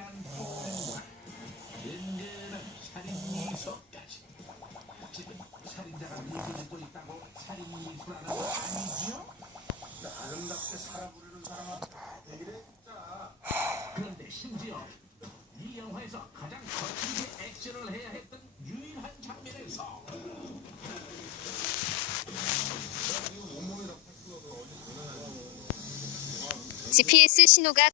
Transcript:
은밀한 폭행과 은근한 살인 미소까지. 지금 살인자가 얘기하고 있다고 살인 미소라는 거 아니죠? 아름답게 살아보려는 사람은 왜 이래 진짜. 그런데 심지어 이 영화에서 가장 거칠게 액션을 해야 했던 유일한 장면에서 GPS 신호가